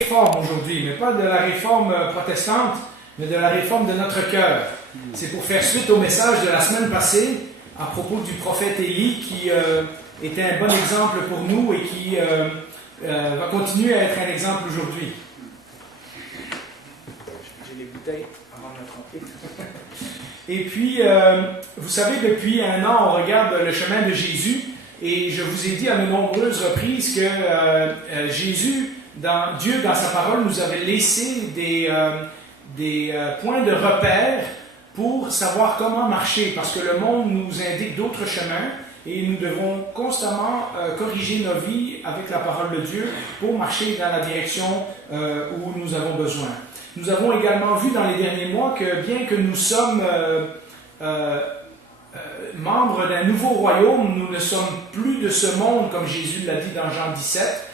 Réforme aujourd'hui, mais pas de la réforme protestante, mais de la réforme de notre cœur. C'est pour faire suite au message de la semaine passée à propos du prophète Élie qui était un bon exemple pour nous et qui va continuer à être un exemple aujourd'hui. J'ai les bouteilles avant de me tromper. Et puis, vous savez, depuis un an, on regarde le chemin de Jésus et je vous ai dit à de nombreuses reprises que Dieu, dans sa parole, nous avait laissé des points de repère pour savoir comment marcher, parce que le monde nous indique d'autres chemins et nous devons constamment corriger nos vies avec la parole de Dieu pour marcher dans la direction où nous avons besoin. Nous avons également vu dans les derniers mois que bien que nous sommes membres d'un nouveau royaume, nous ne sommes plus de ce monde, comme Jésus l'a dit dans Jean 17.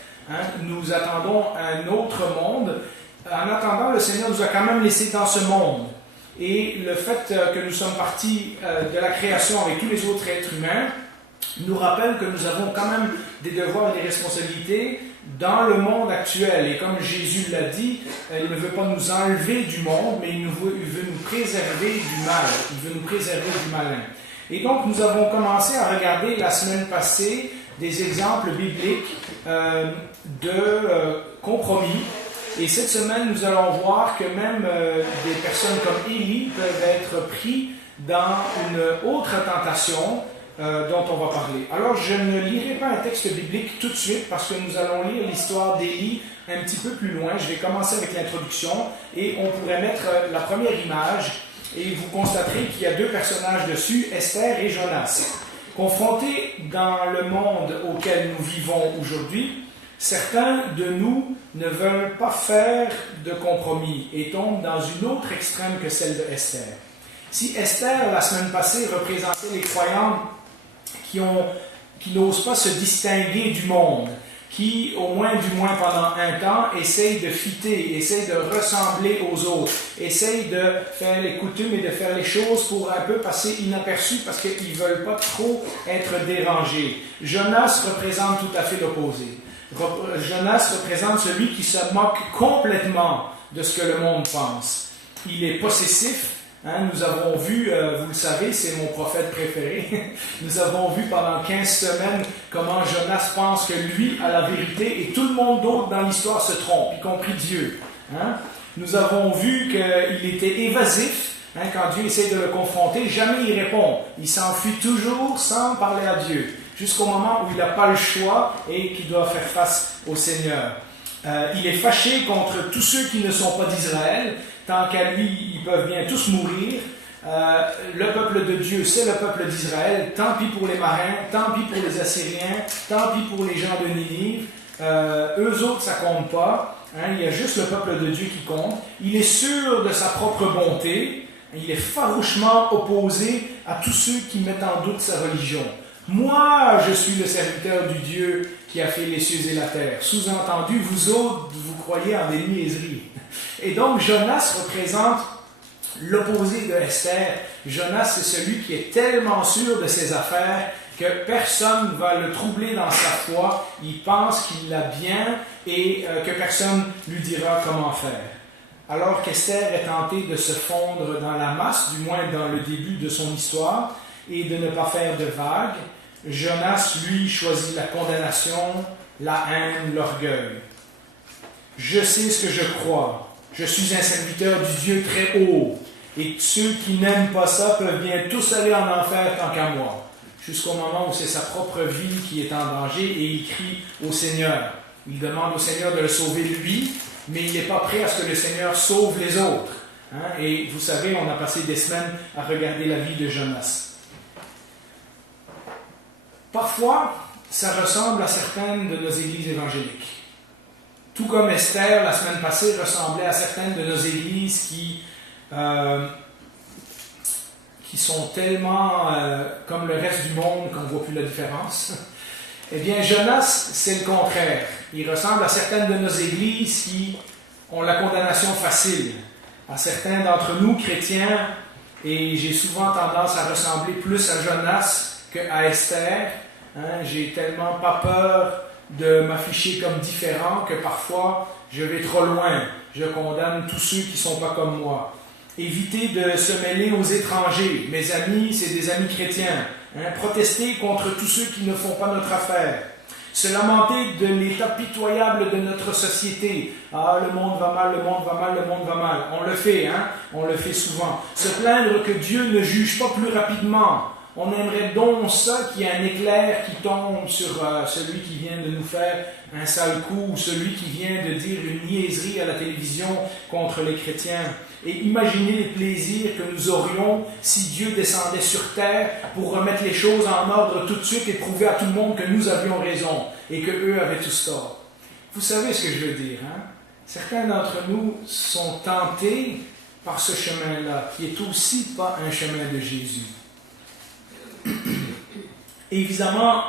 Nous attendons un autre monde. En attendant, le Seigneur nous a quand même laissés dans ce monde. Et le fait que nous sommes partis de la création avec tous les autres êtres humains nous rappelle que nous avons quand même des devoirs et des responsabilités dans le monde actuel. Et comme Jésus l'a dit, il ne veut pas nous enlever du monde, mais il veut nous préserver du mal. Il veut nous préserver du malin. Et donc, nous avons commencé à regarder la semaine passée des exemples bibliques de compromis. Et cette semaine, nous allons voir que même des personnes comme Élie peuvent être pris dans une autre tentation dont on va parler. Alors, je ne lirai pas un texte biblique tout de suite parce que nous allons lire l'histoire d'Élie un petit peu plus loin. Je vais commencer avec l'introduction et on pourrait mettre la première image et vous constaterez qu'il y a deux personnages dessus, Esther et Jonas. Confrontés dans le monde auquel nous vivons aujourd'hui, certains de nous ne veulent pas faire de compromis et tombent dans une autre extrême que celle de Esther. Si Esther, la semaine passée, représentait les croyants qui n'osent pas se distinguer du monde, qui, au moins pendant un temps, essayent de fitter, essayent de ressembler aux autres, essayent de faire les coutumes et de faire les choses pour un peu passer inaperçus parce qu'ils ne veulent pas trop être dérangés. Jonas représente tout à fait l'opposé. Jonas représente celui qui se moque complètement de ce que le monde pense. Il est possessif. Nous avons vu, vous le savez, c'est mon prophète préféré, nous avons vu pendant 15 semaines comment Jonas pense que lui a la vérité et tout le monde d'autre dans l'histoire se trompe, y compris Dieu. Nous avons vu qu'il était évasif, quand Dieu essaie de le confronter, jamais il répond. Il s'enfuit toujours sans parler à Dieu, jusqu'au moment où il n'a pas le choix et qu'il doit faire face au Seigneur. Il est fâché contre tous ceux qui ne sont pas d'Israël. Tant qu'à lui, ils peuvent bien tous mourir. Le peuple de Dieu, c'est le peuple d'Israël. Tant pis pour les marins, tant pis pour les Assyriens, tant pis pour les gens de Ninive. Eux autres, ça compte pas. Il y a juste le peuple de Dieu qui compte. Il est sûr de sa propre bonté. Il est farouchement opposé à tous ceux qui mettent en doute sa religion. Moi, je suis le serviteur du Dieu qui a fait les cieux et la terre. Sous-entendu, vous autres, vous croyez en des niaiseries. Et donc, Jonas représente l'opposé de Esther. Jonas, c'est celui qui est tellement sûr de ses affaires que personne ne va le troubler dans sa foi. Il pense qu'il l'a bien et que personne lui dira comment faire. Alors qu'Esther est tentée de se fondre dans la masse, du moins dans le début de son histoire, et de ne pas faire de vagues, Jonas, lui, choisit la condamnation, la haine, l'orgueil. Je sais ce que je crois. Je suis un serviteur du Dieu très haut. Et ceux qui n'aiment pas ça peuvent bien tous aller en enfer tant qu'à moi. Jusqu'au moment où c'est sa propre vie qui est en danger et il crie au Seigneur. Il demande au Seigneur de le sauver lui, mais il n'est pas prêt à ce que le Seigneur sauve les autres. Et vous savez, on a passé des semaines à regarder la vie de Jonas. Parfois, ça ressemble à certaines de nos églises évangéliques. Tout comme Esther, la semaine passée, ressemblait à certaines de nos églises qui sont tellement comme le reste du monde qu'on ne voit plus la différence. Eh bien, Jonas, c'est le contraire. Il ressemble à certaines de nos églises qui ont la condamnation facile. À certains d'entre nous, chrétiens, et j'ai souvent tendance à ressembler plus à Jonas qu'à Esther. J'ai tellement pas peur de m'afficher comme différent que parfois je vais trop loin. Je condamne tous ceux qui ne sont pas comme moi. Évitez de se mêler aux étrangers. Mes amis, c'est des amis chrétiens. Protestez contre tous ceux qui ne font pas notre affaire. Se lamenter de l'état pitoyable de notre société. Ah, le monde va mal, le monde va mal, le monde va mal. On le fait, on le fait souvent. Se plaindre que Dieu ne juge pas plus rapidement. On aimerait donc ça qu'il y ait un éclair qui tombe sur celui qui vient de nous faire un sale coup, ou celui qui vient de dire une niaiserie à la télévision contre les chrétiens. Et imaginez les plaisirs que nous aurions si Dieu descendait sur terre pour remettre les choses en ordre tout de suite et prouver à tout le monde que nous avions raison et que eux avaient tous tort. Vous savez ce que je veux dire, Certains d'entre nous sont tentés par ce chemin-là, qui est aussi pas un chemin de Jésus. Évidemment,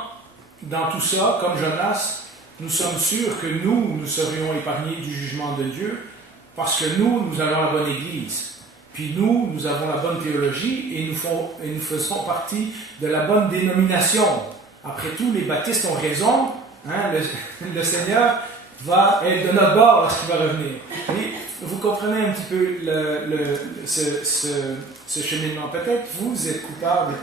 dans tout ça, comme Jonas, nous sommes sûrs que nous serions épargnés du jugement de Dieu, parce que nous avons la bonne Église. Puis nous avons la bonne théologie et nous faisons partie de la bonne dénomination. Après tout, les baptistes ont raison. Le Seigneur va être de notre bord lorsqu'il va revenir. Et vous comprenez un petit peu ce cheminement. Peut-être vous êtes coupable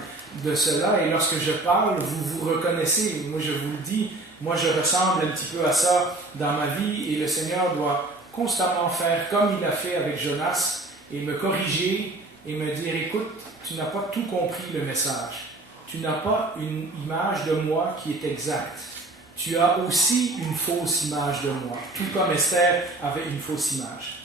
de cela et lorsque je parle, vous vous reconnaissez. Moi, je vous le dis, moi, je ressemble un petit peu à ça dans ma vie et le Seigneur doit constamment faire comme il a fait avec Jonas et me corriger et me dire, écoute, tu n'as pas tout compris le message. Tu n'as pas une image de moi qui est exacte. Tu as aussi une fausse image de moi, tout comme Esther avait une fausse image.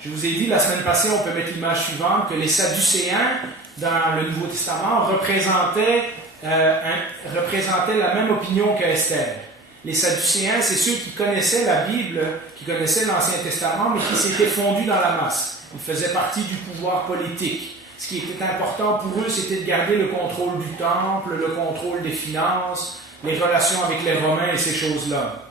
Je vous ai dit la semaine passée, on peut mettre l'image suivante, que les Sadducéens, dans le Nouveau Testament, représentaient la même opinion qu'Esther. Les Sadducéens, c'est ceux qui connaissaient la Bible, qui connaissaient l'Ancien Testament, mais qui s'étaient fondus dans la masse. Ils faisaient partie du pouvoir politique. Ce qui était important pour eux, c'était de garder le contrôle du temple, le contrôle des finances, les relations avec les Romains et ces choses-là.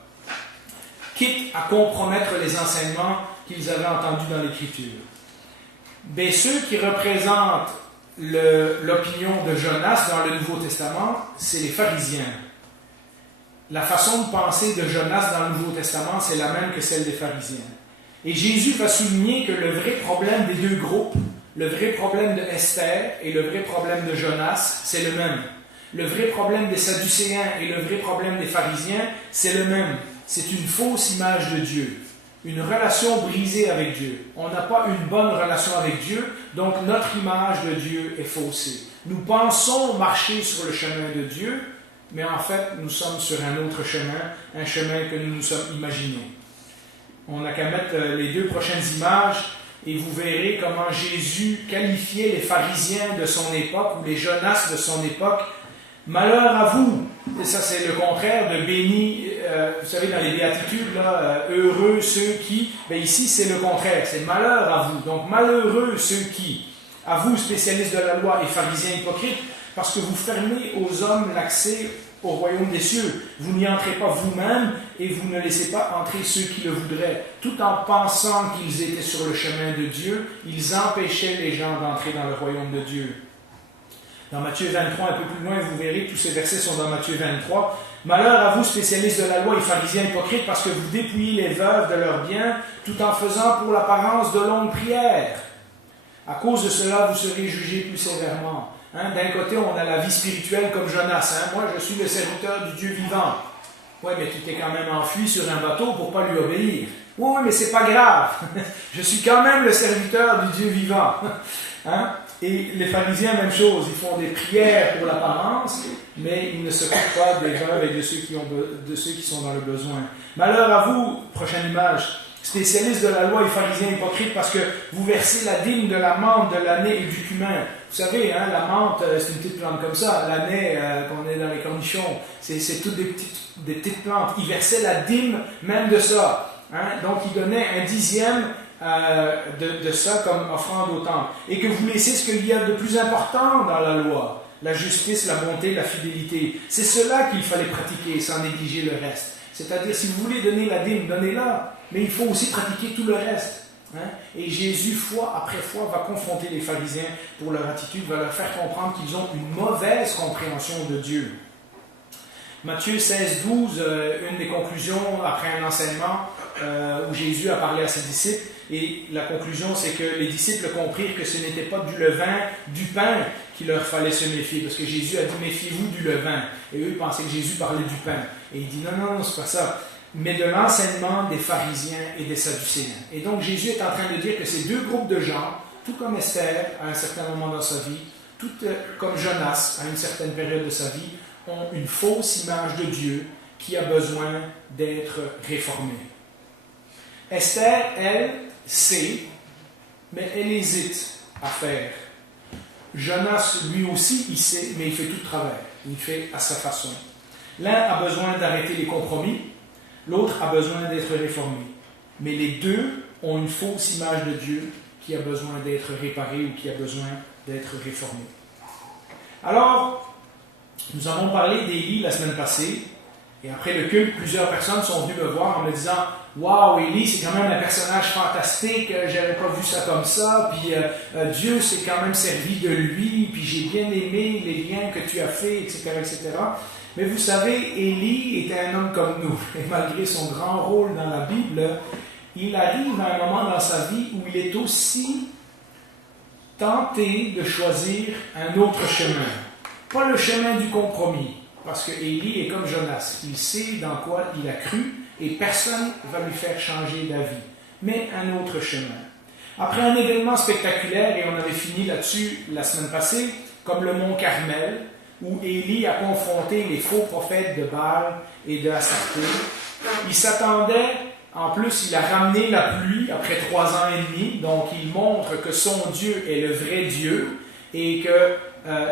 Quitte à compromettre les enseignements qu'ils avaient entendus dans l'Écriture. Mais ceux qui représentent l'opinion de Jonas dans le Nouveau Testament, c'est les pharisiens. La façon de penser de Jonas dans le Nouveau Testament, c'est la même que celle des pharisiens. Et Jésus va souligner que le vrai problème des deux groupes, le vrai problème de Esther et le vrai problème de Jonas, c'est le même. Le vrai problème des Sadducéens et le vrai problème des pharisiens, c'est le même. C'est une fausse image de Dieu. Une relation brisée avec Dieu. On n'a pas une bonne relation avec Dieu, donc notre image de Dieu est faussée. Nous pensons marcher sur le chemin de Dieu, mais en fait, nous sommes sur un autre chemin, un chemin que nous nous sommes imaginés. On n'a qu'à mettre les deux prochaines images et vous verrez comment Jésus qualifiait les pharisiens de son époque ou les Jonas de son époque. Malheur à vous, et ça c'est le contraire de béni, vous savez dans les béatitudes, là, heureux ceux qui, bien ici c'est le contraire, c'est malheur à vous. Donc malheureux ceux qui, à vous spécialistes de la loi et pharisiens hypocrites, parce que vous fermez aux hommes l'accès au royaume des cieux. Vous n'y entrez pas vous-même et vous ne laissez pas entrer ceux qui le voudraient. Tout en pensant qu'ils étaient sur le chemin de Dieu, ils empêchaient les gens d'entrer dans le royaume de Dieu. Dans Matthieu 23, un peu plus loin, vous verrez, tous ces versets sont dans Matthieu 23. Malheur à vous, spécialistes de la loi et pharisiens hypocrites, parce que vous dépouillez les veuves de leurs biens, tout en faisant pour l'apparence de longues prières. À cause de cela, vous serez jugés plus sévèrement. D'un côté, on a la vie spirituelle comme Jonas. Moi, je suis le serviteur du Dieu vivant. Oui, mais tu t'es quand même enfui sur un bateau pour ne pas lui obéir. Oui, mais c'est pas grave. Je suis quand même le serviteur du Dieu vivant. Et les pharisiens, même chose. Ils font des prières pour l'apparence, mais ils ne s'occupent pas des veuves et de ceux qui sont dans le besoin. Malheur à vous, prochaine image, spécialistes de la loi et pharisiens hypocrites, parce que vous versez la dîme de la menthe, de l'année et du cumin. Vous savez, la menthe, c'est une petite plante comme ça. L'année, qu'on est dans les cornichons, c'est toutes des petites plantes. Ils versaient la dîme même de ça. Donc, ils donnaient un dixième de ça comme offrande au temple. Et que vous laissez ce qu'il y a de plus important dans la loi. La justice, la bonté, la fidélité. C'est cela qu'il fallait pratiquer sans négliger le reste. C'est-à-dire, si vous voulez donner la dîme, donnez-la. Mais il faut aussi pratiquer tout le reste. Et Jésus, fois après fois, va confronter les pharisiens pour leur attitude, va leur faire comprendre qu'ils ont une mauvaise compréhension de Dieu. Matthieu 16, 12, une des conclusions après un enseignement où Jésus a parlé à ses disciples. Et la conclusion, c'est que les disciples comprirent que ce n'était pas du levain, du pain qu'il leur fallait se méfier. Parce que Jésus a dit, méfiez-vous du levain. Et eux pensaient que Jésus parlait du pain. Et il dit, non, non, c'est pas ça. Mais de l'enseignement des pharisiens et des sadducéens. Et donc Jésus est en train de dire que ces deux groupes de gens, tout comme Esther à un certain moment dans sa vie, tout comme Jonas à une certaine période de sa vie, ont une fausse image de Dieu qui a besoin d'être réformée. Esther, elle, sait, mais elle hésite à faire. Jonas, lui aussi, il sait, mais il fait tout le travail. Il fait à sa façon. L'un a besoin d'arrêter les compromis, l'autre a besoin d'être réformé. Mais les deux ont une fausse image de Dieu qui a besoin d'être réparée ou qui a besoin d'être réformée. Alors, nous avons parlé d'Élie la semaine passée, et après le culte, plusieurs personnes sont venues me voir en me disant « Waouh, Élie, c'est quand même un personnage fantastique, j'avais pas vu ça comme ça, puis Dieu s'est quand même servi de lui, puis j'ai bien aimé les liens que tu as faits, etc., etc. » Mais vous savez, Élie était un homme comme nous, et malgré son grand rôle dans la Bible, il arrive à un moment dans sa vie où il est aussi tenté de choisir un autre chemin. Pas le chemin du compromis, parce que Élie est comme Jonas, il sait dans quoi il a cru, et personne ne va lui faire changer d'avis, mais un autre chemin. Après un événement spectaculaire, et on avait fini là-dessus la semaine passée, comme le mont Carmel, où Élie a confronté les faux prophètes de Baal et de Astarté, il s'attendait, en plus il a ramené la pluie après 3 ans et demi, donc il montre que son Dieu est le vrai Dieu, et que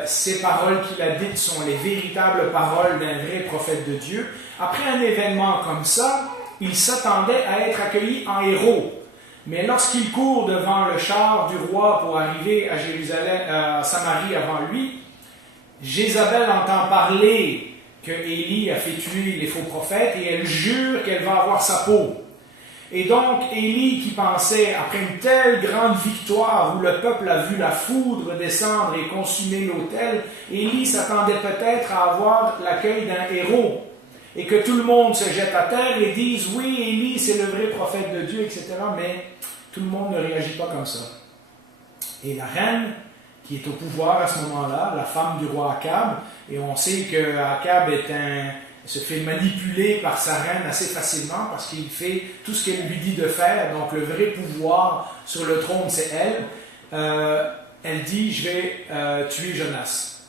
ces paroles qu'il a dites sont les véritables paroles d'un vrai prophète de Dieu. Après un événement comme ça, il s'attendait à être accueilli en héros. Mais lorsqu'il court devant le char du roi pour arriver à Jérusalem, à Samarie avant lui, Jézabel entend parler que Élie a fait tuer les faux prophètes et elle jure qu'elle va avoir sa peau. Et donc, Élie, qui pensait, après une telle grande victoire où le peuple a vu la foudre descendre et consumer l'autel, Élie s'attendait peut-être à avoir l'accueil d'un héros et que tout le monde se jette à terre et dise « Oui, Élie, c'est le vrai prophète de Dieu, etc. » Mais tout le monde ne réagit pas comme ça. Et la reine, qui est au pouvoir à ce moment-là, la femme du roi Akab, et on sait que Akab se fait manipuler par sa reine assez facilement parce qu'il fait tout ce qu'elle lui dit de faire, donc le vrai pouvoir sur le trône c'est elle. Elle dit je vais tuer Jonas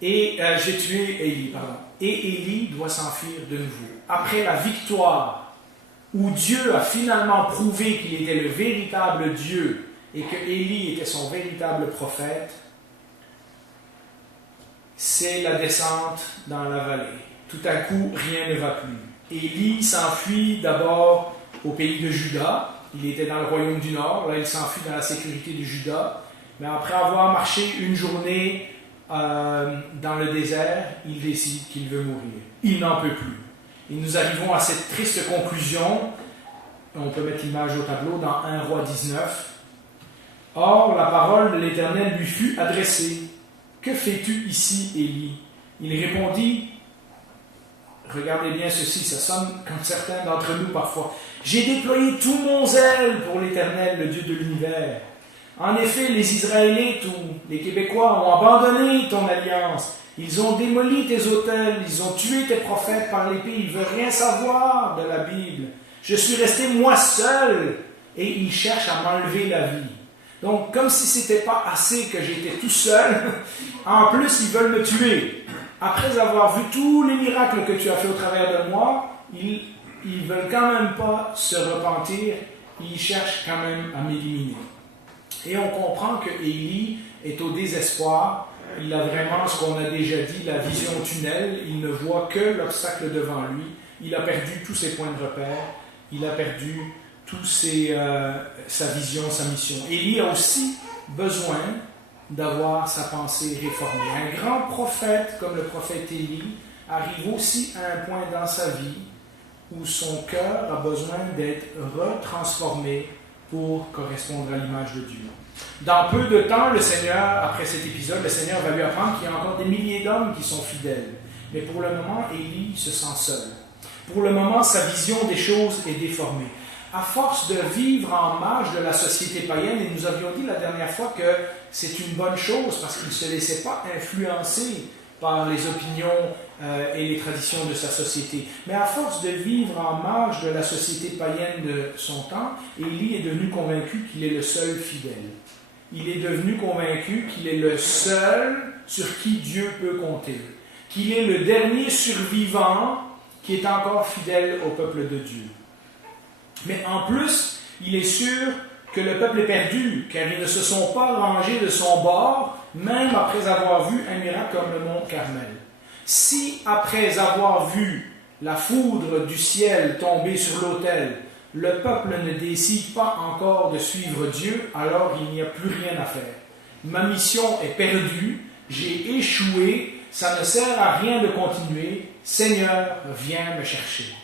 et je vais tuer Élie, pardon. Et Élie doit s'enfuir de nouveau. Après la victoire où Dieu a finalement prouvé qu'il était le véritable Dieu et que Élie était son véritable prophète, c'est la descente dans la vallée. Tout à coup, rien ne va plus. Élie s'enfuit d'abord au pays de Juda. Il était dans le royaume du Nord. Là, il s'enfuit dans la sécurité de Juda. Mais après avoir marché une journée dans le désert, il décide qu'il veut mourir. Il n'en peut plus. Et nous arrivons à cette triste conclusion. On peut mettre l'image au tableau dans 1 Roi 19. Or, la parole de l'Éternel lui fut adressée. « Que fais-tu ici, Élie » Il répondit, regardez bien ceci, ça sonne comme certains d'entre nous parfois. « J'ai déployé tout mon zèle pour l'Éternel, le Dieu de l'univers. En effet, les Israélites ou les Québécois ont abandonné ton alliance. Ils ont démoli tes autels, ils ont tué tes prophètes par l'épée, ils ne veulent rien savoir de la Bible. Je suis resté moi seul et ils cherchent à m'enlever la vie. » Donc, comme si ce n'était pas assez que j'étais tout seul, en plus, ils veulent me tuer. Après avoir vu tous les miracles que tu as fait au travers de moi, ils ne veulent quand même pas se repentir, ils cherchent quand même à m'éliminer. Et on comprend que Élie est au désespoir, il a vraiment ce qu'on a déjà dit, la vision tunnel, il ne voit que l'obstacle devant lui, il a perdu tous ses points de repère, il a perdu sa vision, sa mission. Élie a aussi besoin d'avoir sa pensée réformée. Un grand prophète comme le prophète Élie arrive aussi à un point dans sa vie où son cœur a besoin d'être retransformé pour correspondre à l'image de Dieu. Dans peu de temps, le Seigneur, après cet épisode, le Seigneur va lui apprendre qu'il y a encore des milliers d'hommes qui sont fidèles. Mais pour le moment, Élie se sent seul. Pour le moment, sa vision des choses est déformée. À force de vivre en marge de la société païenne, et nous avions dit la dernière fois que c'est une bonne chose parce qu'il ne se laissait pas influencer par les opinions et les traditions de sa société. Mais à force de vivre en marge de la société païenne de son temps, Élie est devenu convaincu qu'il est le seul fidèle. Il est devenu convaincu qu'il est le seul sur qui Dieu peut compter, qu'il est le dernier survivant qui est encore fidèle au peuple de Dieu. Mais en plus, il est sûr que le peuple est perdu, car ils ne se sont pas rangés de son bord, même après avoir vu un miracle comme le mont Carmel. Si, après avoir vu la foudre du ciel tomber sur l'autel, le peuple ne décide pas encore de suivre Dieu, alors il n'y a plus rien à faire. Ma mission est perdue, j'ai échoué, ça ne sert à rien de continuer. Seigneur, viens me chercher.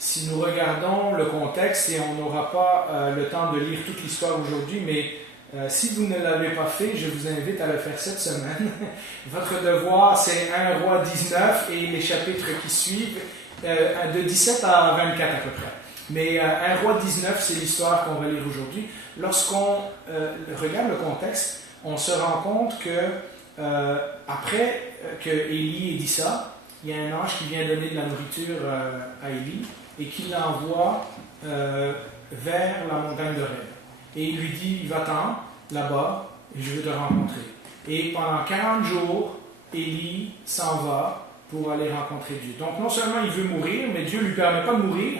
Si nous regardons le contexte, et on n'aura pas le temps de lire toute l'histoire aujourd'hui, mais si vous ne l'avez pas fait, je vous invite à le faire cette semaine. Votre devoir, c'est 1 Roi 19 et les chapitres qui suivent, de 17 à 24 à peu près. Mais 1 Roi 19, c'est l'histoire qu'on va lire aujourd'hui. Lorsqu'on regarde le contexte, on se rend compte que après que Élie ait dit ça, il y a un ange qui vient donner de la nourriture à Élie et qui l'envoie vers la montagne d'Horeb. Et il lui dit, va-t'en là-bas, et je veux te rencontrer. Et pendant 40 jours, Élie s'en va pour aller rencontrer Dieu. Donc non seulement il veut mourir, mais Dieu ne lui permet pas de mourir,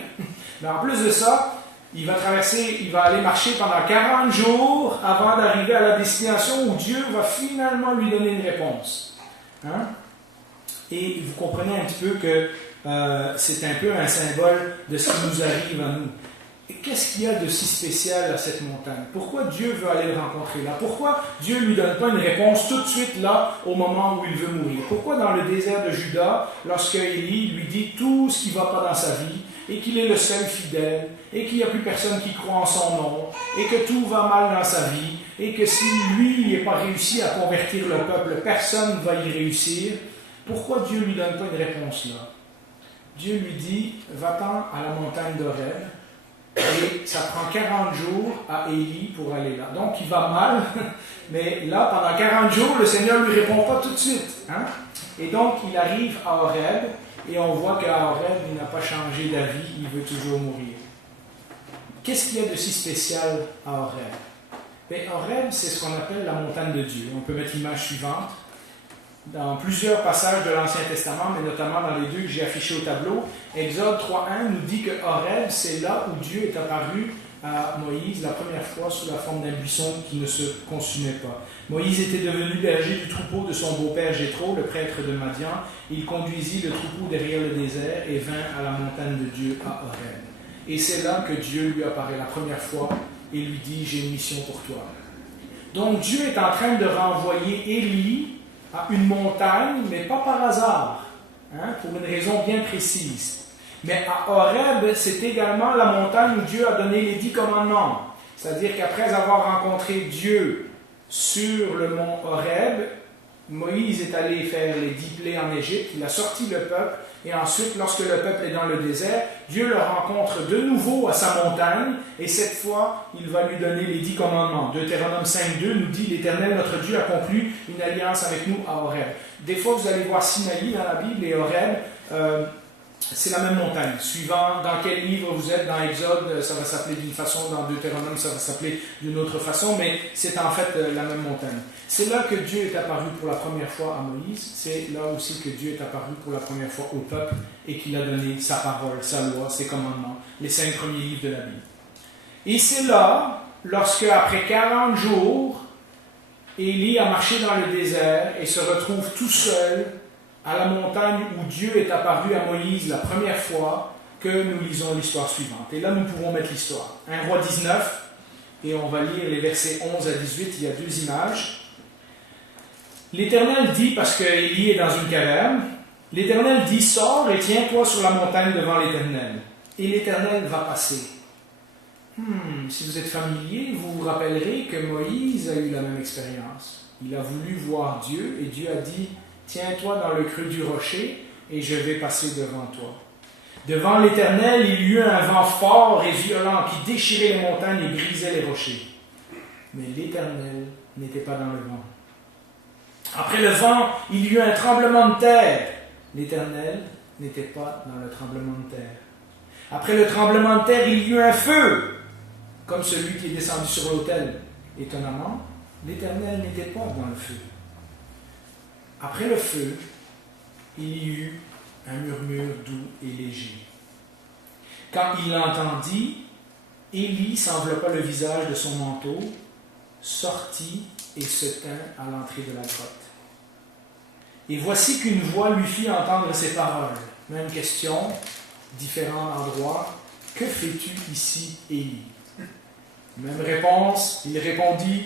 mais en plus de ça, il va aller marcher pendant 40 jours avant d'arriver à la destination où Dieu va finalement lui donner une réponse. Hein? Et vous comprenez un petit peu que c'est un peu un symbole de ce qui nous arrive à nous. Et qu'est-ce qu'il y a de si spécial à cette montagne? Pourquoi Dieu veut aller le rencontrer là? Pourquoi Dieu ne lui donne pas une réponse tout de suite là, au moment où il veut mourir? Pourquoi dans le désert de Juda, lorsque Élie lui dit tout ce qui ne va pas dans sa vie, et qu'il est le seul fidèle, et qu'il n'y a plus personne qui croit en son nom, et que tout va mal dans sa vie, et que si lui n'est pas réussi à convertir le peuple, personne ne va y réussir, pourquoi Dieu ne lui donne pas une réponse là? Dieu lui dit, va-t'en à la montagne d'Horeb, et ça prend 40 jours à Élie pour aller là. Donc il va mal, mais là, pendant 40 jours, le Seigneur ne lui répond pas tout de suite. Hein? Et donc il arrive à Horeb, et on voit qu'à Horeb, il n'a pas changé d'avis, il veut toujours mourir. Qu'est-ce qu'il y a de si spécial à Horeb? Bien, Horeb, c'est ce qu'on appelle la montagne de Dieu. On peut mettre l'image suivante. Dans plusieurs passages de l'Ancien Testament, mais notamment dans les deux que j'ai affichés au tableau, Exode 3.1 nous dit que Horeb, c'est là où Dieu est apparu à Moïse la première fois sous la forme d'un buisson qui ne se consumait pas. Moïse était devenu berger du troupeau de son beau-père Jéthro, le prêtre de Madian. Il conduisit le troupeau derrière le désert et vint à la montagne de Dieu à Horeb. Et c'est là que Dieu lui apparaît la première fois et lui dit « J'ai une mission pour toi ». Donc Dieu est en train de renvoyer Élie à une montagne, mais pas par hasard, hein, pour une raison bien précise. Mais à Horeb, c'est également la montagne où Dieu a donné les 10 commandements. C'est-à-dire qu'après avoir rencontré Dieu sur le mont Horeb, Moïse est allé faire les 10 plaies en Égypte, il a sorti le peuple, et ensuite, lorsque le peuple est dans le désert, Dieu le rencontre de nouveau à sa montagne, et cette fois, il va lui donner les 10 commandements. Deutéronome 5.2 nous dit « L'Éternel, notre Dieu, a conclu une alliance avec nous à Horeb ». Des fois, vous allez voir Sinaï dans la Bible et Horeb, c'est la même montagne. Suivant dans quel livre vous êtes, dans Exode, ça va s'appeler d'une façon, dans Deutéronome, ça va s'appeler d'une autre façon, mais c'est en fait la même montagne. C'est là que Dieu est apparu pour la première fois à Moïse, c'est là aussi que Dieu est apparu pour la première fois au peuple et qu'il a donné sa parole, sa loi, ses commandements, les 5 premiers livres de la Bible. Et c'est là, lorsque après 40 jours, Élie a marché dans le désert et se retrouve tout seul à la montagne où Dieu est apparu à Moïse la première fois, que nous lisons l'histoire suivante. Et là, nous pouvons mettre l'histoire. 1 Roi 19, et on va lire les versets 11 à 18, il y a 2 images. L'Éternel dit, parce qu'Élie est dans une caverne, l'Éternel dit, sors et tiens-toi sur la montagne devant l'Éternel. Et l'Éternel va passer. Si vous êtes familier, vous vous rappellerez que Moïse a eu la même expérience. Il a voulu voir Dieu, et Dieu a dit, tiens-toi dans le creux du rocher, et je vais passer devant toi. Devant l'Éternel, il y eut un vent fort et violent qui déchirait les montagnes et brisait les rochers. Mais l'Éternel n'était pas dans le vent. Après le vent, il y eut un tremblement de terre. L'Éternel n'était pas dans le tremblement de terre. Après le tremblement de terre, il y eut un feu, comme celui qui est descendu sur l'autel. Étonnamment, l'Éternel n'était pas dans le feu. Après le feu, il y eut un murmure doux et léger. Quand il l'entendit, Élie s'enveloppa le visage de son manteau, sortit et se tint à l'entrée de la grotte. Et voici qu'une voix lui fit entendre ces paroles. Même question, différents endroits. Que fais-tu ici, Élie? Même réponse, il répondit,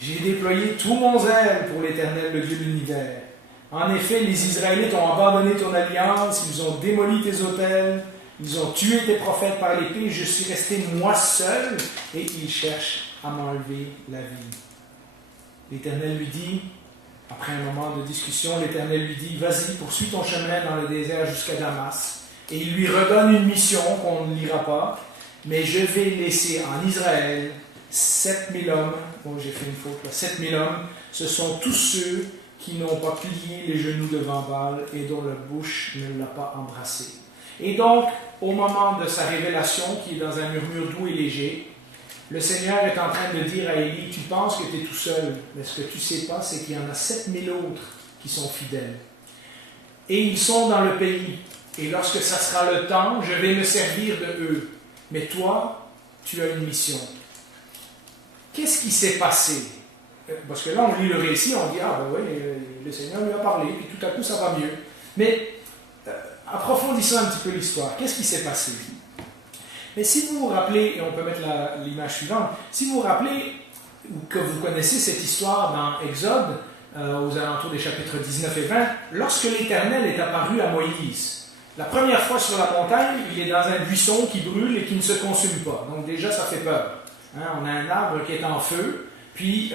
j'ai déployé tout mon zèle pour l'Éternel, le Dieu de l'univers. En effet, les Israélites ont abandonné ton alliance, ils ont démoli tes autels, ils ont tué tes prophètes par l'épée, je suis resté moi seul, et ils cherchent à m'enlever la vie. L'Éternel lui dit, après un moment de discussion, l'Éternel lui dit, vas-y, poursuis ton chemin dans le désert jusqu'à Damas. Et il lui redonne une mission qu'on ne lira pas, mais je vais laisser en Israël 7000 hommes, j'ai fait une faute là, 7000 hommes, ce sont tous ceux qui n'ont pas plié les genoux devant Baal et dont la bouche ne l'a pas embrassé. Et donc, au moment de sa révélation, qui est dans un murmure doux et léger, le Seigneur est en train de dire à Élie, tu penses que tu es tout seul, mais ce que tu ne sais pas, c'est qu'il y en a 7000 autres qui sont fidèles. Et ils sont dans le pays. Et lorsque ça sera le temps, je vais me servir de eux. Mais toi, tu as une mission. Qu'est-ce qui s'est passé? Parce que là, on lit le récit, on dit, ah ben oui, le Seigneur lui a parlé, puis tout à coup, ça va mieux. Mais approfondissons un petit peu l'histoire. Qu'est-ce qui s'est passé? Mais si vous vous rappelez, et on peut mettre l'image suivante, si vous vous rappelez, ou que vous connaissez cette histoire dans Exode, aux alentours des chapitres 19 et 20, lorsque l'Éternel est apparu à Moïse, la première fois sur la montagne, il est dans un buisson qui brûle et qui ne se consume pas. Donc déjà, ça fait peur. On a un arbre qui est en feu, puis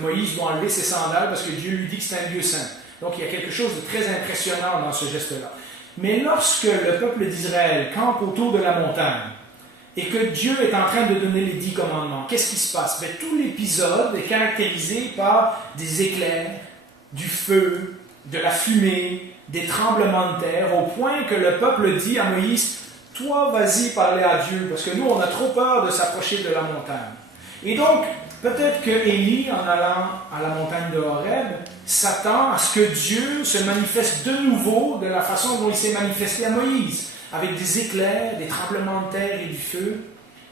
Moïse doit enlever ses sandales parce que Dieu lui dit que c'est un lieu saint. Donc il y a quelque chose de très impressionnant dans ce geste-là. Mais lorsque le peuple d'Israël campe autour de la montagne et que Dieu est en train de donner les 10 commandements, qu'est-ce qui se passe? Tout l'épisode est caractérisé par des éclairs, du feu, de la fumée, des tremblements de terre, au point que le peuple dit à Moïse, « Toi, vas-y parler à Dieu, parce que nous, on a trop peur de s'approcher de la montagne. » Et donc, peut-être que Élie, en allant à la montagne de Horeb, s'attend à ce que Dieu se manifeste de nouveau de la façon dont il s'est manifesté à Moïse, avec des éclairs, des tremblements de terre et du feu.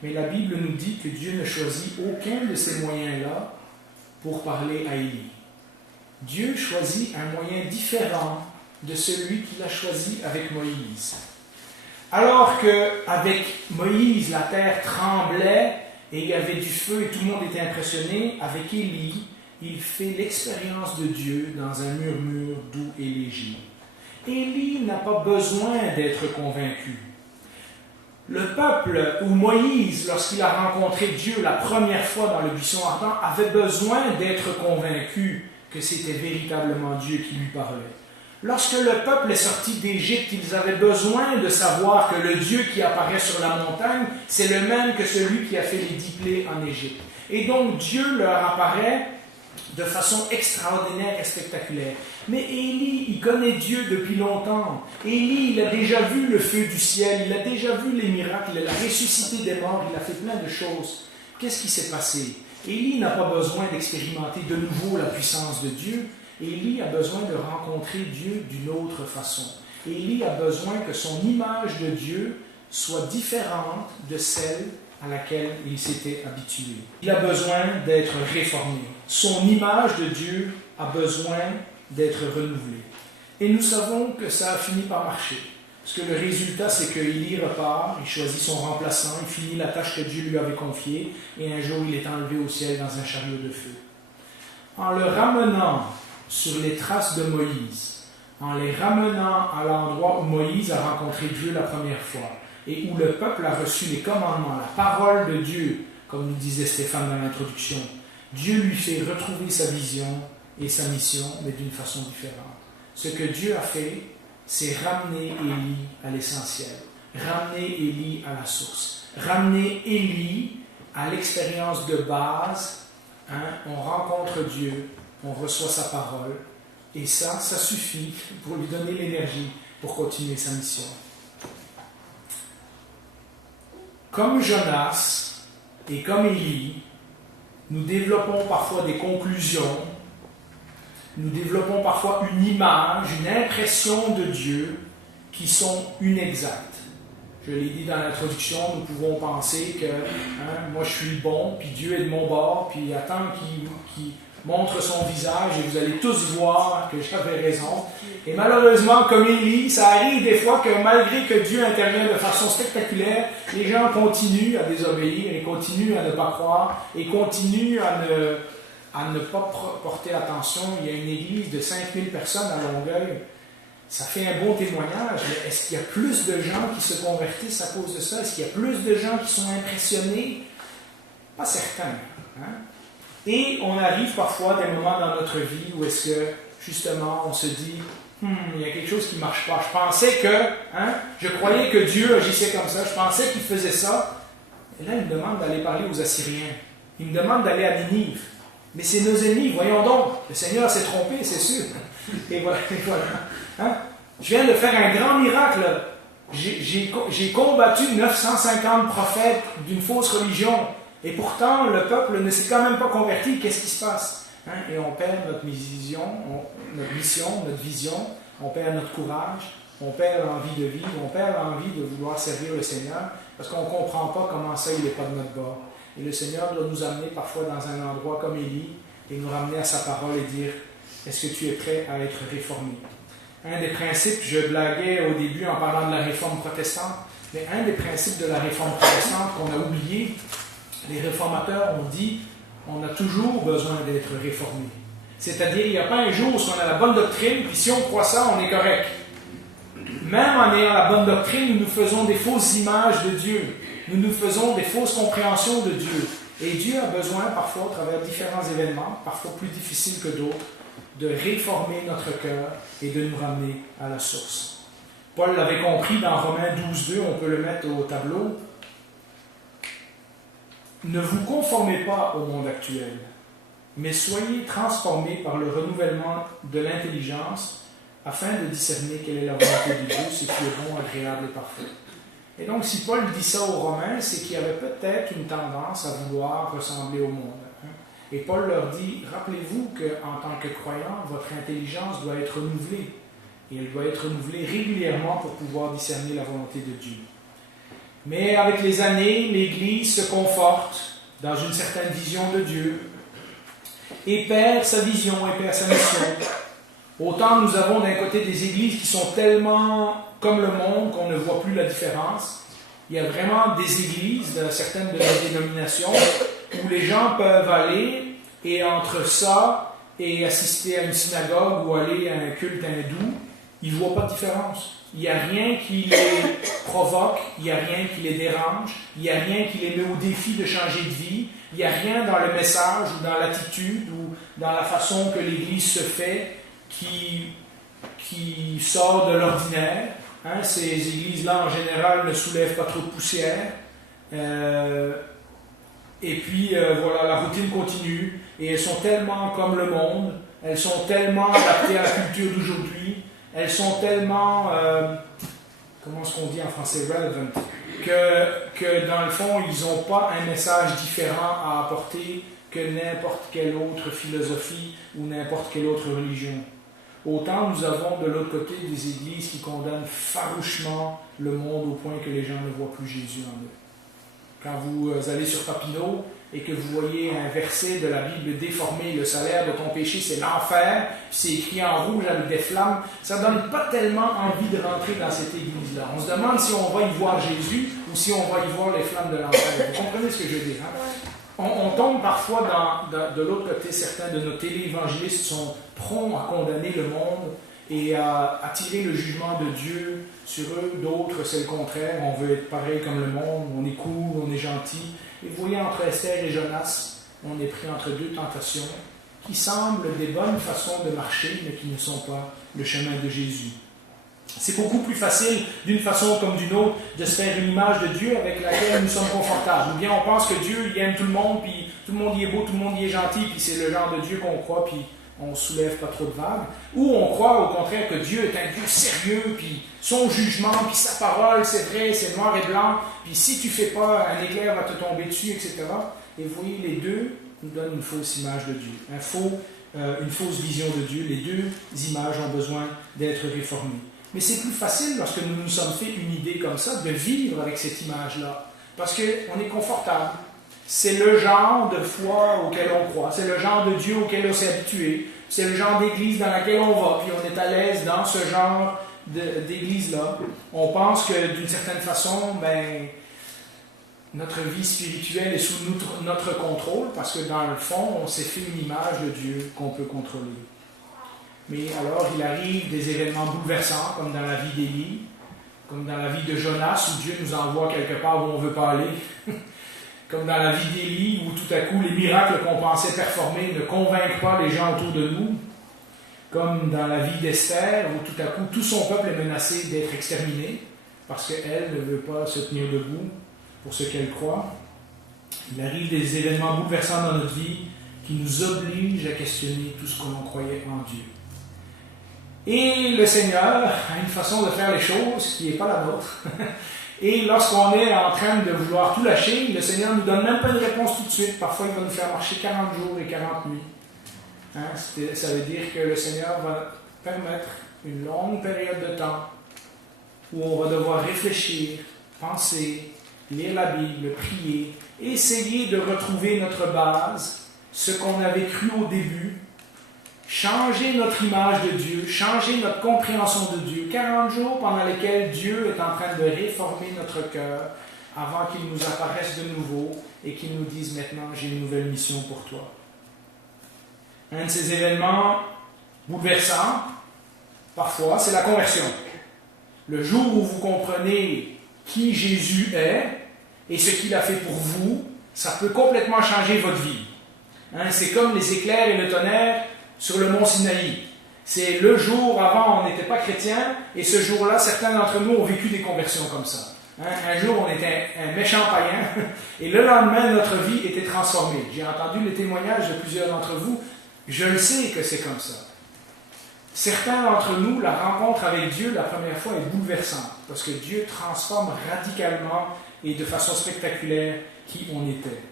Mais la Bible nous dit que Dieu ne choisit aucun de ces moyens-là pour parler à Élie. Dieu choisit un moyen différent de celui qu'il a choisi avec Moïse. Alors qu'avec Moïse, la terre tremblait et il y avait du feu et tout le monde était impressionné, avec Élie, il fait l'expérience de Dieu dans un murmure doux et léger. Élie n'a pas besoin d'être convaincu. Le peuple, ou Moïse, lorsqu'il a rencontré Dieu la première fois dans le buisson ardent, avait besoin d'être convaincu que c'était véritablement Dieu qui lui parlait. Lorsque le peuple est sorti d'Égypte, ils avaient besoin de savoir que le Dieu qui apparaît sur la montagne, c'est le même que celui qui a fait les 10 plaies en Égypte. Et donc Dieu leur apparaît de façon extraordinaire et spectaculaire. Mais Élie, il connaît Dieu depuis longtemps. Élie, il a déjà vu le feu du ciel, il a déjà vu les miracles, il a ressuscité des morts, il a fait plein de choses. Qu'est-ce qui s'est passé? Élie n'a pas besoin d'expérimenter de nouveau la puissance de Dieu. Élie a besoin de rencontrer Dieu d'une autre façon. Élie a besoin que son image de Dieu soit différente de celle à laquelle il s'était habitué. Il a besoin d'être réformé. Son image de Dieu a besoin d'être renouvelée. Et nous savons que ça a fini par marcher. Parce que le résultat, c'est qu'Élie repart, il choisit son remplaçant, il finit la tâche que Dieu lui avait confiée, et un jour, il est enlevé au ciel dans un chariot de feu. En le ramenant sur les traces de Moïse, en les ramenant à l'endroit où Moïse a rencontré Dieu la première fois, et où le peuple a reçu les commandements, la parole de Dieu, comme nous disait Stéphane dans l'introduction, Dieu lui fait retrouver sa vision et sa mission, mais d'une façon différente. ce que Dieu a fait, c'est ramener Élie à l'essentiel, ramener Élie à la source, ramener Élie à l'expérience de base. On rencontre Dieu, on reçoit sa parole, et ça suffit pour lui donner l'énergie pour continuer sa mission. Comme Jonas et comme Élie, nous développons parfois des conclusions, nous développons parfois une image, une impression de Dieu qui sont inexactes. Je l'ai dit dans l'introduction, nous pouvons penser que moi je suis bon, puis Dieu est de mon bord, puis attends qu'il montre son visage et vous allez tous voir que j'avais raison. Et malheureusement, comme Élie, ça arrive des fois que malgré que Dieu intervient de façon spectaculaire, les gens continuent à désobéir et continuent à ne pas croire et continuent à ne pas porter attention. Il y a une église de 5000 personnes à Longueuil. Ça fait un bon témoignage, mais est-ce qu'il y a plus de gens qui se convertissent à cause de ça? Est-ce qu'il y a plus de gens qui sont impressionnés? Pas certain. Et on arrive parfois à des moments dans notre vie où est-ce que, justement, on se dit, il y a quelque chose qui ne marche pas. Je pensais que, je croyais que Dieu agissait comme ça, je pensais qu'il faisait ça. Et là, il me demande d'aller parler aux Assyriens. Il me demande d'aller à Ninive. Mais c'est nos ennemis, voyons donc. Le Seigneur s'est trompé, c'est sûr. Et voilà. Je viens de faire un grand miracle. J'ai combattu 950 prophètes d'une fausse religion. Et pourtant, le peuple ne s'est quand même pas converti. Qu'est-ce qui se passe? Et on perd notre mission, notre vision, on perd notre courage, on perd l'envie de vivre, on perd l'envie de vouloir servir le Seigneur, parce qu'on ne comprend pas comment ça, il n'est pas de notre bord. Et le Seigneur doit nous amener parfois dans un endroit comme Élie, et nous ramener à sa parole et dire, est-ce que tu es prêt à être réformé? Un des principes, je blaguais au début en parlant de la réforme protestante, mais un des principes de la réforme protestante qu'on a oublié, les réformateurs ont dit, on a toujours besoin d'être réformé. C'est-à-dire, il n'y a pas un jour où on a la bonne doctrine, puis si on croit ça, on est correct. Même en ayant la bonne doctrine, nous nous faisons des fausses images de Dieu. Nous nous faisons des fausses compréhensions de Dieu. Et Dieu a besoin, parfois, à travers différents événements, parfois plus difficiles que d'autres, de réformer notre cœur et de nous ramener à la source. Paul l'avait compris dans Romains 12, 2, on peut le mettre au tableau. Ne vous conformez pas au monde actuel, mais soyez transformés par le renouvellement de l'intelligence afin de discerner quelle est la volonté de Dieu, ce qui est bon, agréable et parfait. Et donc, si Paul dit ça aux Romains, c'est qu'il y avait peut-être une tendance à vouloir ressembler au monde. Et Paul leur dit, rappelez-vous qu'en tant que croyant, votre intelligence doit être renouvelée. Et elle doit être renouvelée régulièrement pour pouvoir discerner la volonté de Dieu. Mais avec les années, l'Église se conforte dans une certaine vision de Dieu et perd sa vision et perd sa mission. Autant nous avons d'un côté des églises qui sont tellement comme le monde qu'on ne voit plus la différence. Il y a vraiment des églises, de certaines de nos dénominations, où les gens peuvent aller et entre ça et assister à une synagogue ou aller à un culte hindou, ils ne voient pas de différence. Il n'y a rien qui les provoque, il n'y a rien qui les dérange, il n'y a rien qui les met au défi de changer de vie, il n'y a rien dans le message ou dans l'attitude ou dans la façon que l'Église se fait qui sort de l'ordinaire. Ces églises-là, en général, ne soulèvent pas trop de poussière. Et puis, voilà, la routine continue. Et elles sont tellement comme le monde, elles sont tellement adaptées à la culture d'aujourd'hui, elles sont tellement, comment est-ce qu'on dit en français, relevant, que dans le fond, ils n'ont pas un message différent à apporter que n'importe quelle autre philosophie ou n'importe quelle autre religion. Autant nous avons de l'autre côté des églises qui condamnent farouchement le monde au point que les gens ne voient plus Jésus en eux. Quand vous allez sur Papineau et que vous voyez un verset de la Bible déformé, le salaire de ton péché c'est l'enfer, puis c'est écrit en rouge avec des flammes, ça ne donne pas tellement envie de rentrer dans cette église-là. On se demande si on va y voir Jésus ou si on va y voir les flammes de l'enfer. Vous comprenez ce que je veux dire, On tombe parfois de l'autre côté, certains de nos téléévangélistes sont prompts à condamner le monde et à attirer le jugement de Dieu sur eux. D'autres, c'est le contraire, on veut être pareil comme le monde, on est cool, on est gentil. Et vous voyez, entre Esther et Jonas, on est pris entre deux tentations qui semblent des bonnes façons de marcher, mais qui ne sont pas le chemin de Jésus. C'est beaucoup plus facile, d'une façon comme d'une autre, de se faire une image de Dieu avec laquelle nous sommes confortables. Ou bien on pense que Dieu, il aime tout le monde, puis tout le monde y est beau, tout le monde y est gentil, puis c'est le genre de Dieu qu'on croit, puis on ne soulève pas trop de vagues. Ou on croit au contraire que Dieu est un Dieu sérieux, puis son jugement, puis sa parole, c'est vrai, c'est noir et blanc, puis si tu ne fais pas, un éclair va te tomber dessus, etc. Et vous voyez, les deux nous donnent une fausse image de Dieu, une fausse vision de Dieu. Les deux images ont besoin d'être réformées. Mais c'est plus facile, lorsque nous nous sommes fait une idée comme ça, de vivre avec cette image-là, parce qu'on est confortable. C'est le genre de foi auquel on croit, c'est le genre de Dieu auquel on s'est habitué, c'est le genre d'église dans laquelle on va, puis on est à l'aise dans ce genre d'église-là. On pense que d'une certaine façon, notre vie spirituelle est sous notre contrôle, parce que dans le fond, on s'est fait une image de Dieu qu'on peut contrôler. Mais alors, il arrive des événements bouleversants, comme dans la vie d'Élie, comme dans la vie de Jonas, où Dieu nous envoie quelque part où on ne veut pas aller, comme dans la vie d'Élie, où tout à coup, les miracles qu'on pensait performer ne convainquent pas les gens autour de nous, comme dans la vie d'Esther, où tout à coup, tout son peuple est menacé d'être exterminé, parce qu'elle ne veut pas se tenir debout pour ce qu'elle croit. Il arrive des événements bouleversants dans notre vie qui nous obligent à questionner tout ce qu'on croyait en Dieu. Et le Seigneur a une façon de faire les choses qui n'est pas la nôtre. Et lorsqu'on est en train de vouloir tout lâcher, le Seigneur ne nous donne même pas une réponse tout de suite. Parfois, il va nous faire marcher 40 jours et 40 nuits. Ça veut dire que le Seigneur va permettre une longue période de temps où on va devoir réfléchir, penser, lire la Bible, prier, essayer de retrouver notre base, ce qu'on avait cru au début, changer notre image de Dieu, changer notre compréhension de Dieu. 40 jours pendant lesquels Dieu est en train de réformer notre cœur avant qu'il nous apparaisse de nouveau et qu'il nous dise maintenant, j'ai une nouvelle mission pour toi. Un de ces événements bouleversants, parfois, c'est la conversion. Le jour où vous comprenez qui Jésus est et ce qu'il a fait pour vous, ça peut complètement changer votre vie. C'est comme les éclairs et le tonnerre sur le mont Sinaï. C'est le jour avant, on n'était pas chrétien, et ce jour-là, certains d'entre nous ont vécu des conversions comme ça. Un jour, on était un méchant païen, et le lendemain, notre vie était transformée. J'ai entendu les témoignages de plusieurs d'entre vous, je le sais que c'est comme ça. Certains d'entre nous, la rencontre avec Dieu, la première fois, est bouleversante, parce que Dieu transforme radicalement et de façon spectaculaire qui on était.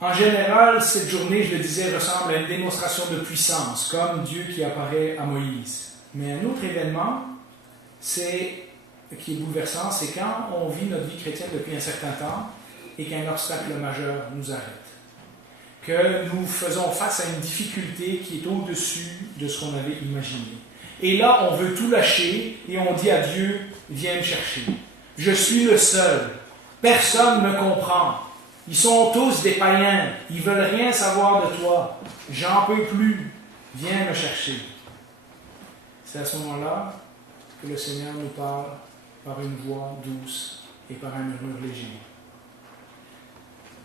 En général, cette journée, je le disais, ressemble à une démonstration de puissance, comme Dieu qui apparaît à Moïse. Mais un autre événement, qui est bouleversant, c'est quand on vit notre vie chrétienne depuis un certain temps et qu'un obstacle majeur nous arrête. Que nous faisons face à une difficulté qui est au-dessus de ce qu'on avait imaginé. Et là, on veut tout lâcher et on dit à Dieu, viens me chercher. Je suis le seul. Personne ne me comprend. Ils sont tous des païens. Ils ne veulent rien savoir de toi. J'en peux plus. Viens me chercher. C'est à ce moment-là que le Seigneur nous parle par une voix douce et par un murmure léger.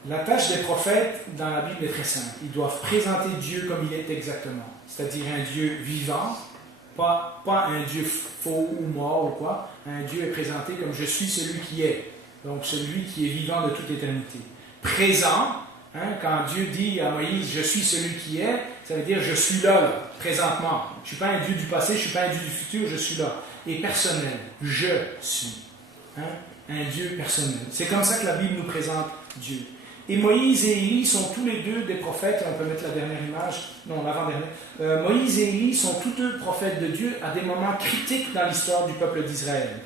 La tâche des prophètes dans la Bible est très simple. Ils doivent présenter Dieu comme il est exactement. C'est-à-dire un Dieu vivant, pas un Dieu faux ou mort ou quoi. Un Dieu est présenté comme je suis celui qui est. Donc celui qui est vivant de toute éternité. Présent, quand Dieu dit à Moïse, je suis celui qui est, ça veut dire je suis là, présentement. Je ne suis pas un Dieu du passé, je ne suis pas un Dieu du futur, je suis là. Et personnel, je suis. Un Dieu personnel. C'est comme ça que la Bible nous présente Dieu. Et Moïse et Élie sont tous les deux des prophètes, on peut mettre la dernière image, non, l'avant-dernière. Moïse et Élie sont tous deux prophètes de Dieu à des moments critiques dans l'histoire du peuple d'Israël.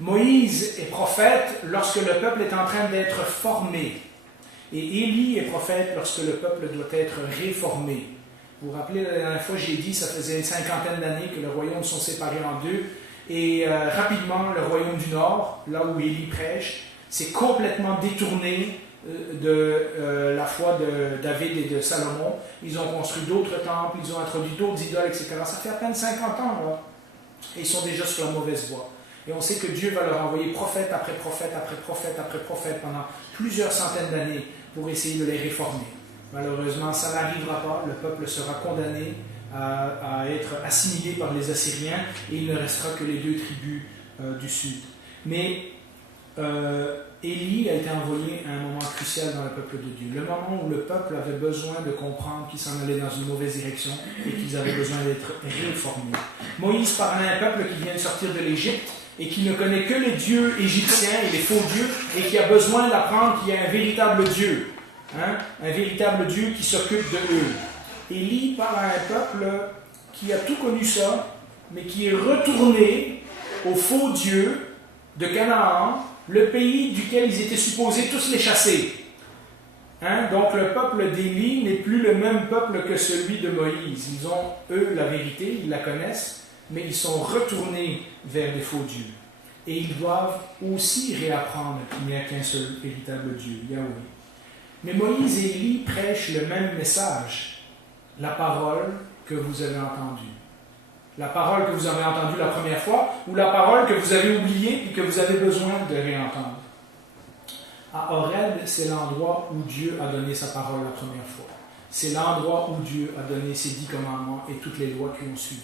Moïse est prophète lorsque le peuple est en train d'être formé. Et Élie est prophète lorsque le peuple doit être réformé. Vous vous rappelez, la dernière fois, j'ai dit, ça faisait une 50aine d'années que le royaume sont séparés en deux. Et rapidement, le royaume du Nord, là où Élie prêche, s'est complètement détourné de la foi de David et de Salomon. Ils ont construit d'autres temples, ils ont introduit d'autres idoles, etc. Ça fait à peine 50 ans, là. Et ils sont déjà sur la mauvaise voie. Et on sait que Dieu va leur envoyer prophète après prophète après prophète après prophète pendant plusieurs centaines d'années pour essayer de les réformer. Malheureusement, ça n'arrivera pas. Le peuple sera condamné à être assimilé par les Assyriens et il ne restera que les 2 tribus du sud. Mais Élie a été envoyé à un moment crucial dans le peuple de Dieu. Le moment où le peuple avait besoin de comprendre qu'ils s'en allaient dans une mauvaise direction et qu'ils avaient besoin d'être réformés. Moïse parle à un peuple qui vient de sortir de l'Égypte et qui ne connaît que les dieux égyptiens et les faux dieux et qui a besoin d'apprendre qu'il y a un véritable Dieu. Un véritable Dieu qui s'occupe de eux. Élie parle à un peuple qui a tout connu ça, mais qui est retourné au faux Dieu de Canaan, le pays duquel ils étaient supposés tous les chasser. Donc le peuple d'Élie n'est plus le même peuple que celui de Moïse. Ils ont, eux, la vérité, ils la connaissent, mais ils sont retournés vers les faux dieux. Et ils doivent aussi réapprendre qu'il n'y a qu'un seul véritable Dieu, Yahweh. Mais Moïse et Élie prêchent le même message, la parole que vous avez entendue. La parole que vous avez entendue la première fois, ou la parole que vous avez oubliée et que vous avez besoin de réentendre. À Horeb, c'est l'endroit où Dieu a donné sa parole la première fois. C'est l'endroit où Dieu a donné ses 10 commandements et toutes les lois qui ont suivi.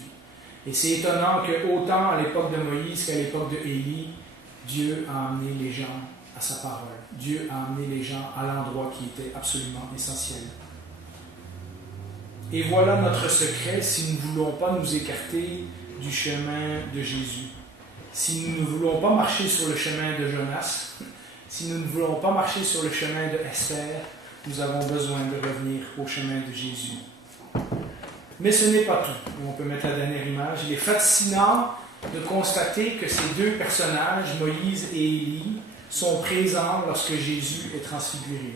Et c'est étonnant que autant à l'époque de Moïse qu'à l'époque de Élie, Dieu a amené les gens à sa parole. Dieu a amené les gens à l'endroit qui était absolument essentiel. Et voilà notre secret si nous ne voulons pas nous écarter du chemin de Jésus. Si nous ne voulons pas marcher sur le chemin de Jonas, si nous ne voulons pas marcher sur le chemin de Esther, nous avons besoin de revenir au chemin de Jésus. Mais ce n'est pas tout. On peut mettre la dernière image. Il est fascinant de constater que ces 2 personnages, Moïse et Élie, sont présents lorsque Jésus est transfiguré.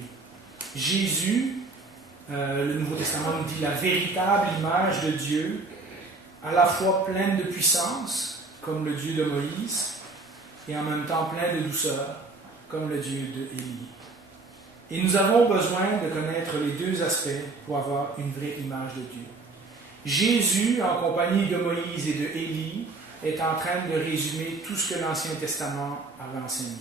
Jésus, le Nouveau Testament nous dit la véritable image de Dieu, à la fois pleine de puissance, comme le Dieu de Moïse, et en même temps plein de douceur, comme le Dieu de Élie. Et nous avons besoin de connaître les 2 aspects pour avoir une vraie image de Dieu. Jésus, en compagnie de Moïse et de Élie, est en train de résumer tout ce que l'Ancien Testament avait enseigné.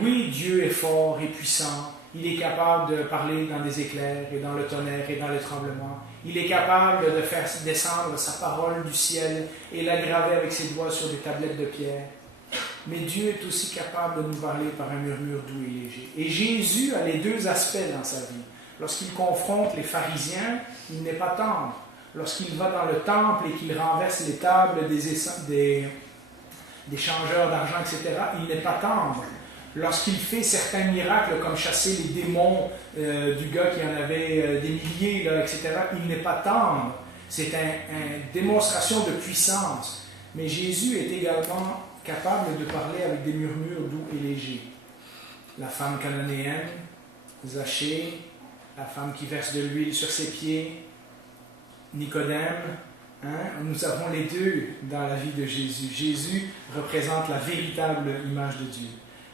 Oui, Dieu est fort et puissant. Il est capable de parler dans des éclairs et dans le tonnerre et dans les tremblements. Il est capable de faire descendre sa parole du ciel et la graver avec ses doigts sur des tablettes de pierre. Mais Dieu est aussi capable de nous parler par un murmure doux et léger. Et Jésus a les 2 aspects dans sa vie. Lorsqu'il confronte les pharisiens, il n'est pas tendre. Lorsqu'il va dans le temple et qu'il renverse les tables des changeurs d'argent, etc., il n'est pas tendre. Lorsqu'il fait certains miracles, comme chasser les démons du gars qui en avait des milliers, là, etc., il n'est pas tendre. C'est une démonstration de puissance. Mais Jésus est également capable de parler avec des murmures doux et légers. La femme cananéenne, Zachée, la femme qui verse de l'huile sur ses pieds, Nicodème, nous avons les 2 dans la vie de Jésus. Jésus représente la véritable image de Dieu.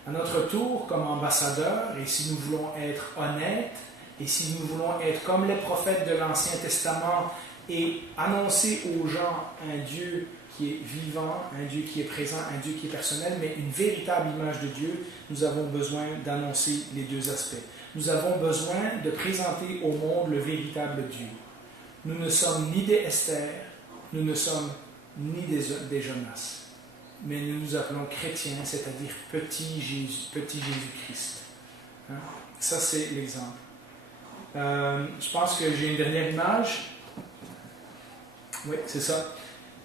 À notre tour, comme ambassadeurs, et si nous voulons être honnêtes, et si nous voulons être comme les prophètes de l'Ancien Testament et annoncer aux gens un Dieu qui est vivant, un Dieu qui est présent, un Dieu qui est personnel, mais une véritable image de Dieu, nous avons besoin d'annoncer les 2 aspects. Nous avons besoin de présenter au monde le véritable Dieu. Nous ne sommes ni des Esther, nous ne sommes ni des Jonas, mais nous nous appelons chrétiens, c'est-à-dire petit Jésus-Christ. Ça, c'est l'exemple. Je pense que j'ai une dernière image. Oui, c'est ça.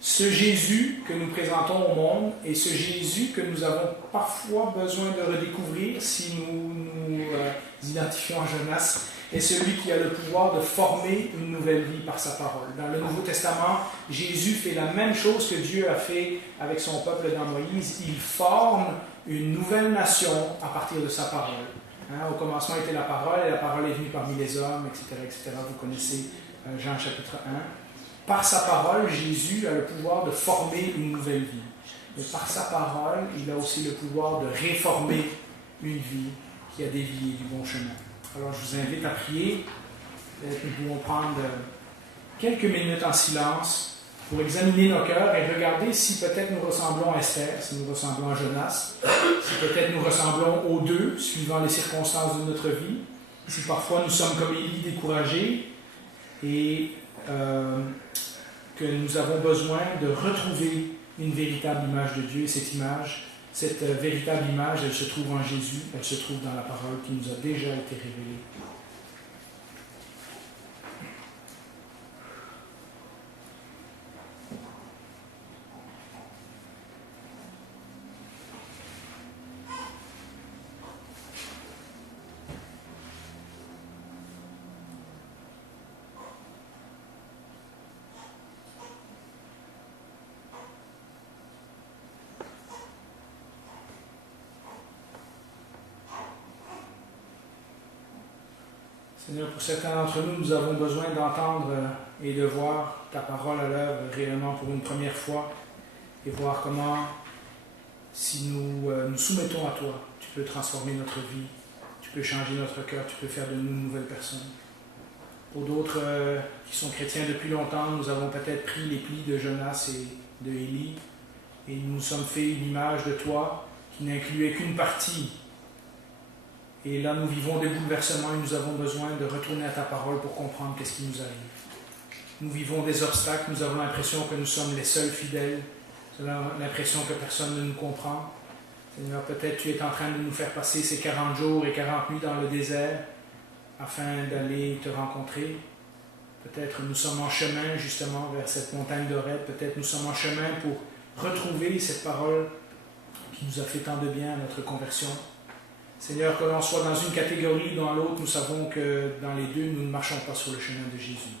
Ce Jésus que nous présentons au monde et ce Jésus que nous avons parfois besoin de redécouvrir si nous nous identifions en Jonas, est celui qui a le pouvoir de former une nouvelle vie par sa parole. Dans le Nouveau Testament, Jésus fait la même chose que Dieu a fait avec son peuple dans Moïse. Il forme une nouvelle nation à partir de sa parole. Au commencement était la parole, et la parole est venue parmi les hommes, etc. etc. Vous connaissez Jean chapitre 1. Par sa parole, Jésus a le pouvoir de former une nouvelle vie. Mais par sa parole, il a aussi le pouvoir de réformer une vie qui a dévié du bon chemin. Alors, je vous invite à prier. Peut-être nous pouvons prendre quelques minutes en silence pour examiner nos cœurs et regarder si peut-être nous ressemblons à Esther, si nous ressemblons à Jonas, si peut-être nous ressemblons aux 2, suivant les circonstances de notre vie, Si parfois nous sommes comme Élie découragés et que nous avons besoin de retrouver une véritable image de Dieu, et cette véritable image, elle se trouve en Jésus, elle se trouve dans la parole qui nous a déjà été révélée. Seigneur, pour certains d'entre nous, nous avons besoin d'entendre et de voir ta parole à l'œuvre réellement pour une première fois et voir comment, si nous nous soumettons à toi, tu peux transformer notre vie, tu peux changer notre cœur, tu peux faire de nous une nouvelle personne. Pour d'autres qui sont chrétiens depuis longtemps, nous avons peut-être pris les plis de Jonas et de Élie et nous nous sommes fait une image de toi qui n'incluait qu'une partie. Et là, nous vivons des bouleversements et nous avons besoin de retourner à ta parole pour comprendre qu'est-ce qui nous arrive. Nous vivons des obstacles, nous avons l'impression que nous sommes les seuls fidèles, nous avons l'impression que personne ne nous comprend. Seigneur, peut-être tu es en train de nous faire passer ces 40 jours et 40 nuits dans le désert afin d'aller te rencontrer. Peut-être nous sommes en chemin justement vers cette montagne d'Horeb, peut-être nous sommes en chemin pour retrouver cette parole qui nous a fait tant de bien à notre conversion. Seigneur, que l'on soit dans une catégorie ou dans l'autre, nous savons que dans les deux, nous ne marchons pas sur le chemin de Jésus.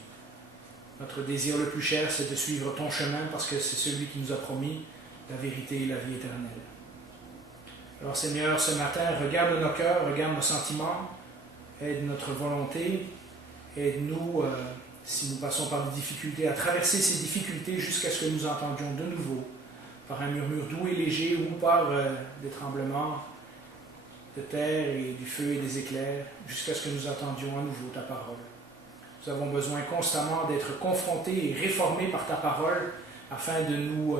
Notre désir le plus cher, c'est de suivre ton chemin parce que c'est celui qui nous a promis la vérité et la vie éternelle. Alors Seigneur, ce matin, regarde nos cœurs, regarde nos sentiments, aide notre volonté, aide-nous, si nous passons par des difficultés, à traverser ces difficultés jusqu'à ce que nous entendions de nouveau, par un murmure doux et léger ou par des tremblements de terre et du feu et des éclairs, jusqu'à ce que nous entendions à nouveau ta parole. Nous avons besoin constamment d'être confrontés et réformés par ta parole afin de nous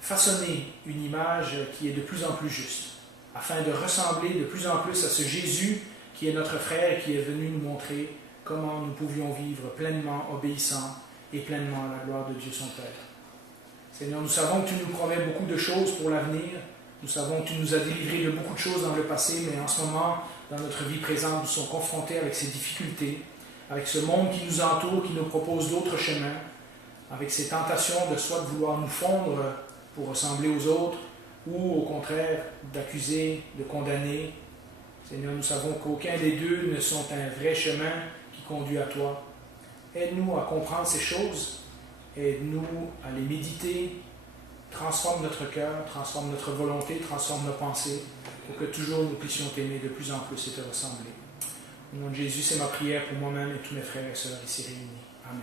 façonner une image qui est de plus en plus juste, afin de ressembler de plus en plus à ce Jésus qui est notre frère et qui est venu nous montrer comment nous pouvions vivre pleinement obéissants et pleinement à la gloire de Dieu son Père. Seigneur, nous savons que tu nous promets beaucoup de choses pour l'avenir. Nous savons que tu nous as délivrés de beaucoup de choses dans le passé, mais en ce moment, dans notre vie présente, nous sommes confrontés avec ces difficultés, avec ce monde qui nous entoure, qui nous propose d'autres chemins, avec ces tentations de soit de vouloir nous fondre pour ressembler aux autres, ou au contraire d'accuser, de condamner. Seigneur, nous savons qu'aucun des deux ne sont un vrai chemin qui conduit à toi. Aide-nous à comprendre ces choses, aide-nous à les méditer. Transforme notre cœur, transforme notre volonté, transforme nos pensées, pour que toujours nous puissions t'aimer de plus en plus et te ressembler. Au nom de Jésus, c'est ma prière pour moi-même et tous mes frères et sœurs ici réunis. Amen.